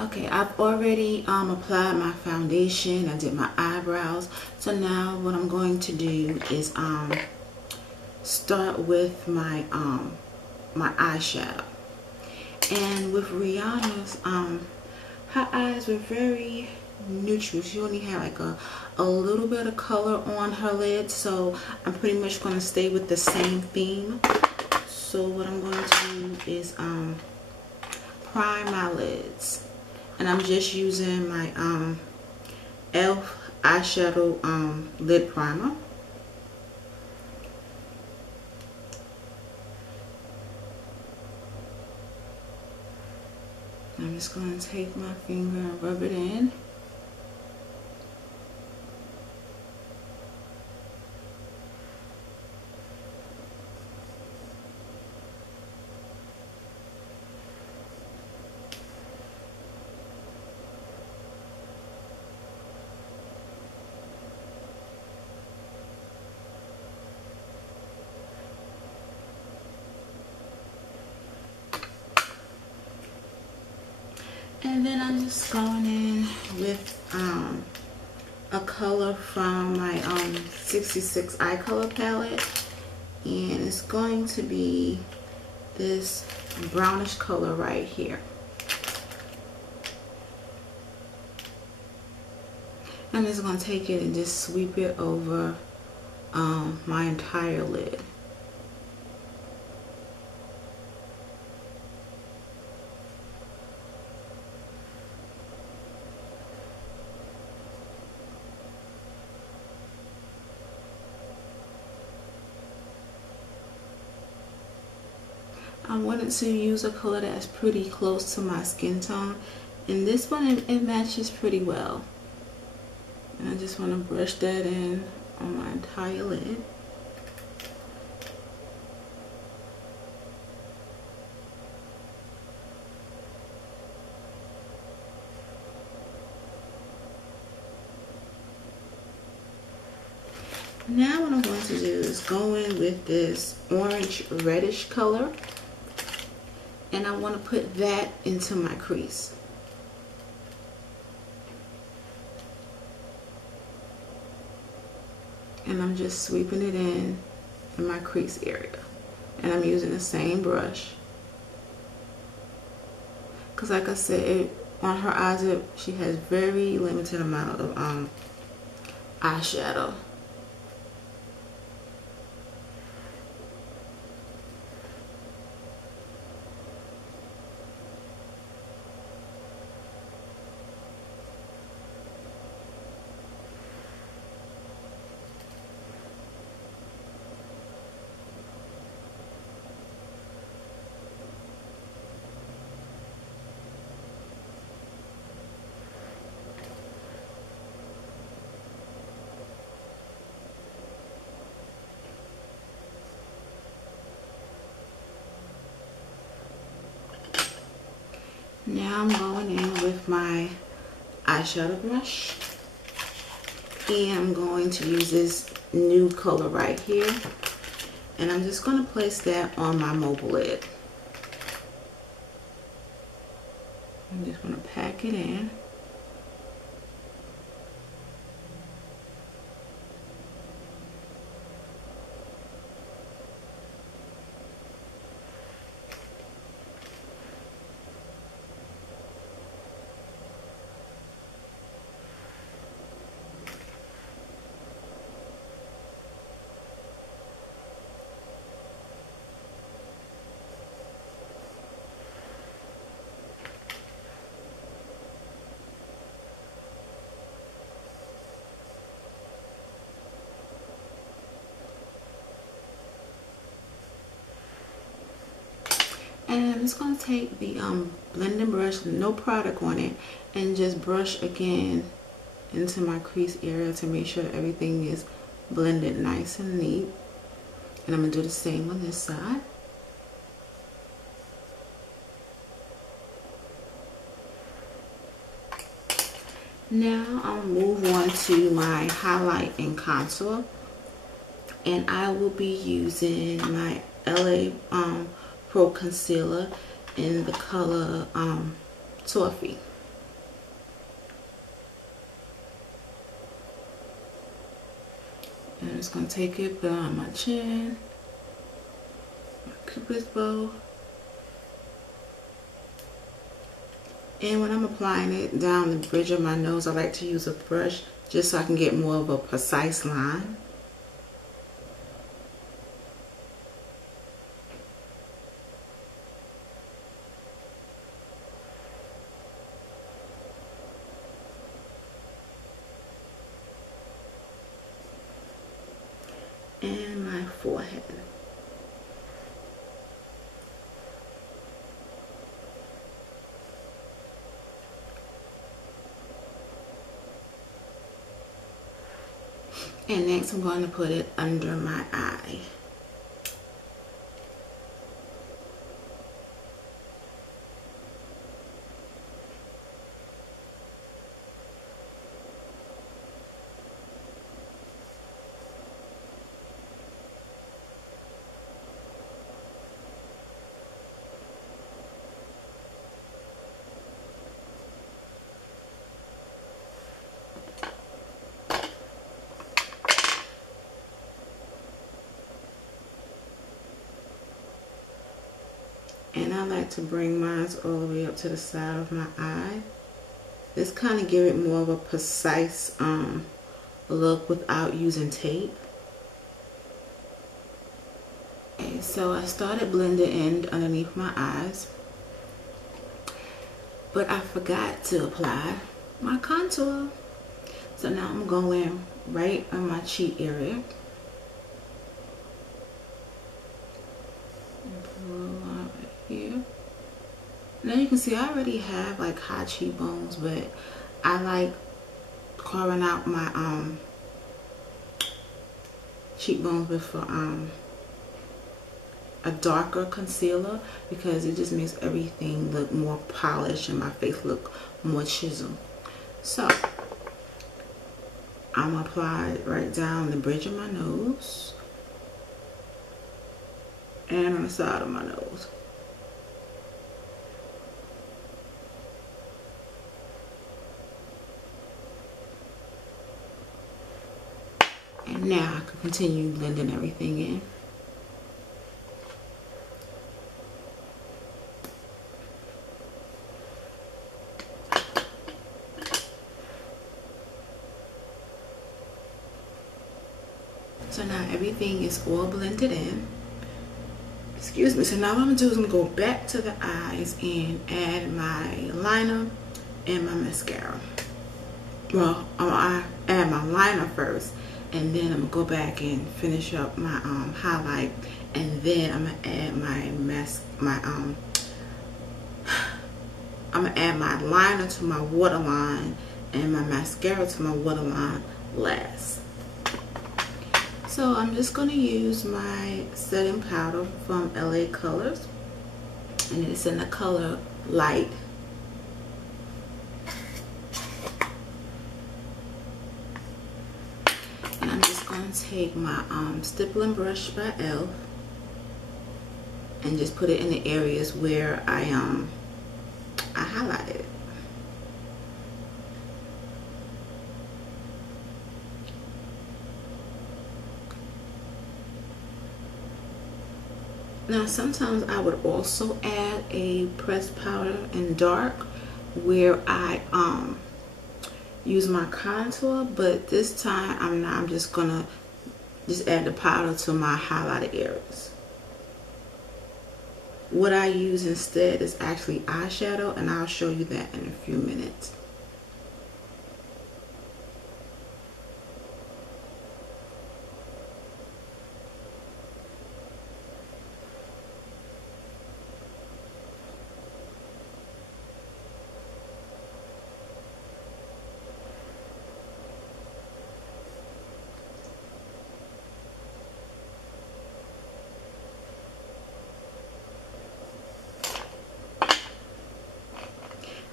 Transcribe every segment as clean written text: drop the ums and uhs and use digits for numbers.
Okay, I've already applied my foundation. I did my eyebrows. So now what I'm going to do is start with my my eyeshadow. And with Rihanna's, her eyes were very neutral. She only had like a little bit of color on her lid, so I'm pretty much going to stay with the same theme. So what I'm going to do is prime my lids, and I'm just using my e.l.f. eyeshadow lid primer. I'm just going to take my finger and rub it in. And then I'm just going in with a color from my 66 eye color palette, and it's going to be this brownish color right here. I'm just going to take it and just sweep it over my entire lid. I wanted to use a color that's pretty close to my skin tone, and this one it matches pretty well. And I just want to brush that in on my entire lid. Now what I'm going to do is go in with this orange reddish color, and I want to put that into my crease. And I'm just sweeping it in my crease area, and I'm using the same brush because, like I said, on her eyes she has very limited amount of eyeshadow. Now I'm going in with my eyeshadow brush, and I'm going to use this nude color right here, and I'm just going to place that on my mobile lid. I'm just going to pack it in. And I'm just going to take the blending brush, no product on it, and just brush again into my crease area to make sure that everything is blended nice and neat. And I'm going to do the same on this side. Now I'll move on to my highlight and contour, and I will be using my LA Pro Concealer in the color Toffee. And I'm just going to take it, put it on my chin, my cupid's bow. And when I'm applying it down the bridge of my nose, I like to use a brush just so I can get more of a precise line. And my forehead. And next I'm going to put it under my eye. And I like to bring mine all the way up to the side of my eye. This kind of give it more of a precise look without using tape. Okay, so I started blending in underneath my eyes, but I forgot to apply my contour. So now I'm going right on my cheek area. Here. Now you can see I already have like high cheekbones, but I like carving out my cheekbones with a darker concealer because it just makes everything look more polished and my face look more chiseled. So I'm gonna apply it right down the bridge of my nose and on the side of my nose. And now I can continue blending everything in. So now everything is all blended in. Excuse me. So now what I'm gonna do is I'm gonna go back to the eyes and add my liner and my mascara. Well, I add my liner first, and then I'm gonna go back and finish up my highlight, and then I'm gonna add I'm gonna add my liner to my waterline and my mascara to my waterline last. So I'm just gonna use my setting powder from LA Colors, and it's in the color Light. Take my stippling brush by e.l.f. and just put it in the areas where I highlighted. Now sometimes I would also add a pressed powder in dark where I use my contour, but this time I'm just gonna add the powder to my highlighted areas. What I use instead is actually eyeshadow, and I'll show you that in a few minutes.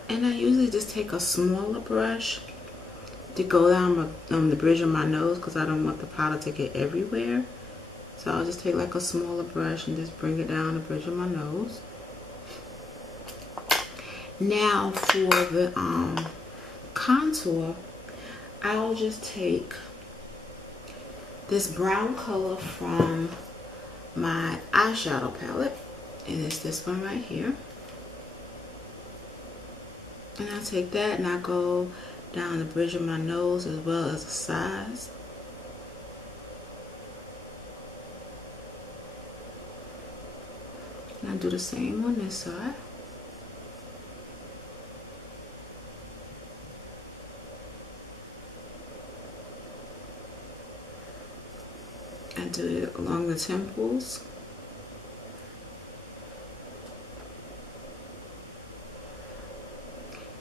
And I usually just take a smaller brush to go down the bridge of my nose because I don't want the powder to get everywhere. So I'll just take like a smaller brush and just bring it down the bridge of my nose. Now for the contour, I'll just take this brown color from my eyeshadow palette, and it's this one right here. And I take that and I go down the bridge of my nose as well as the sides. And I do the same on this side. I do it along the temples.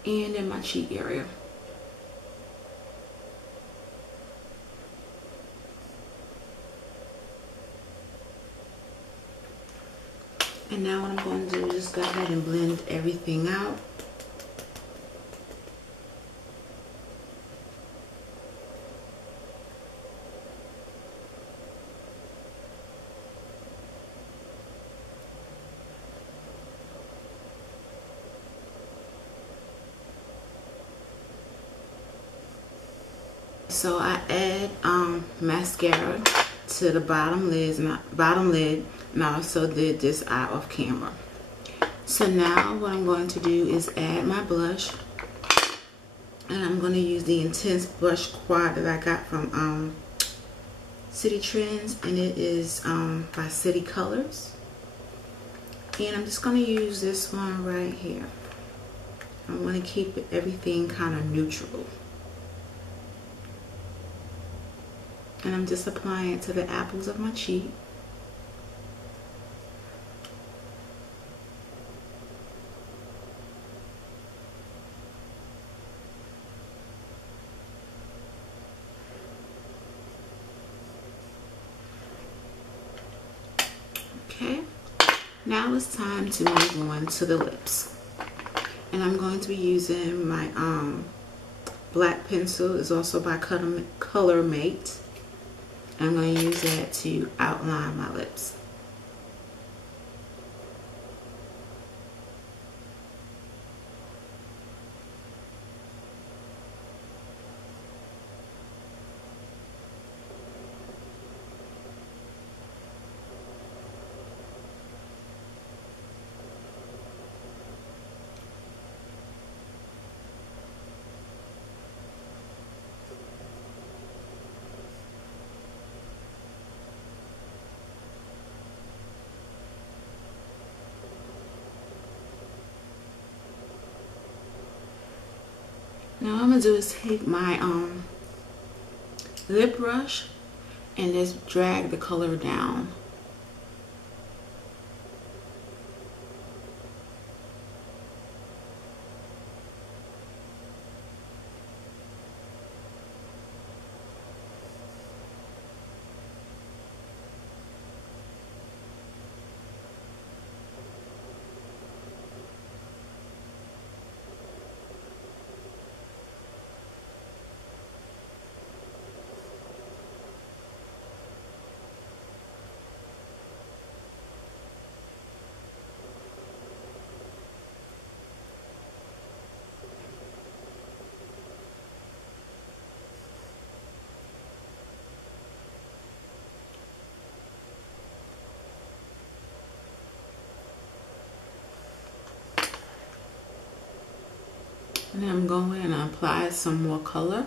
And in my cheek area. And now what I'm going to do is just go ahead and blend everything out. So I add mascara to the bottom lid, and I also did this eye off camera. So now what I'm going to do is add my blush, and I'm going to use the Intense Blush Quad that I got from City Trends, and it is by City Colors. And I'm just going to use this one right here. I want to keep everything kind of neutral. And I'm just applying it to the apples of my cheek. Okay, now it's time to move on to the lips. And I'm going to be using my black pencil. It's also by Color Mate. I'm going to use that to outline my lips. Now what I'm going to do is take my lip brush and just drag the color down. And I'm going to apply some more color.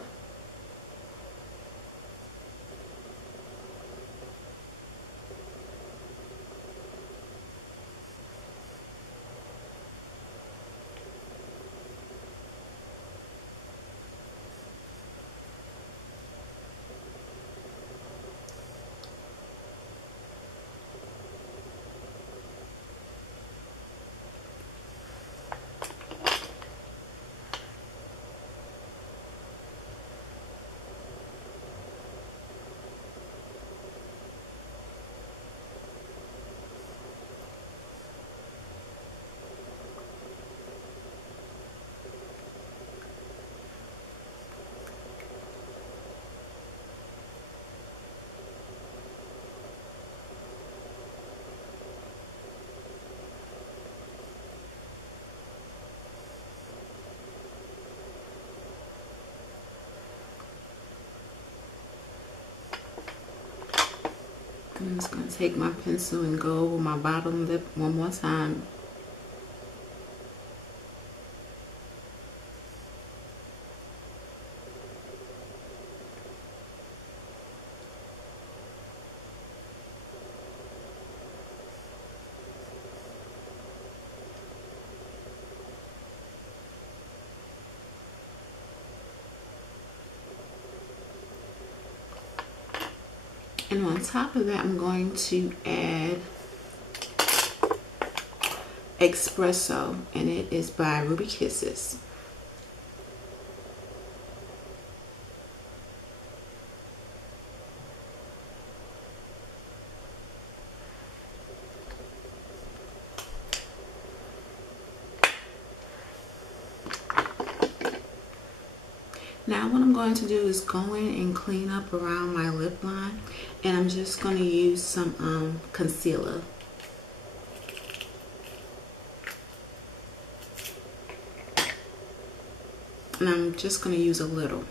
I'm just going to take my pencil and go over my bottom lip one more time. And on top of that, I'm going to add Espresso, and it is by Ruby Kisses. Now what I'm going to do is go in and clean up around my lip line, and I'm just going to use some concealer. And I'm just going to use a little.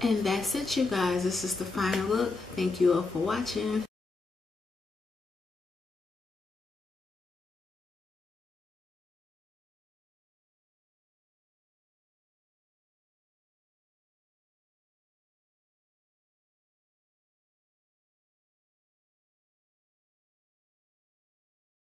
And that's it, you guys. This is the final look. Thank you all for watching.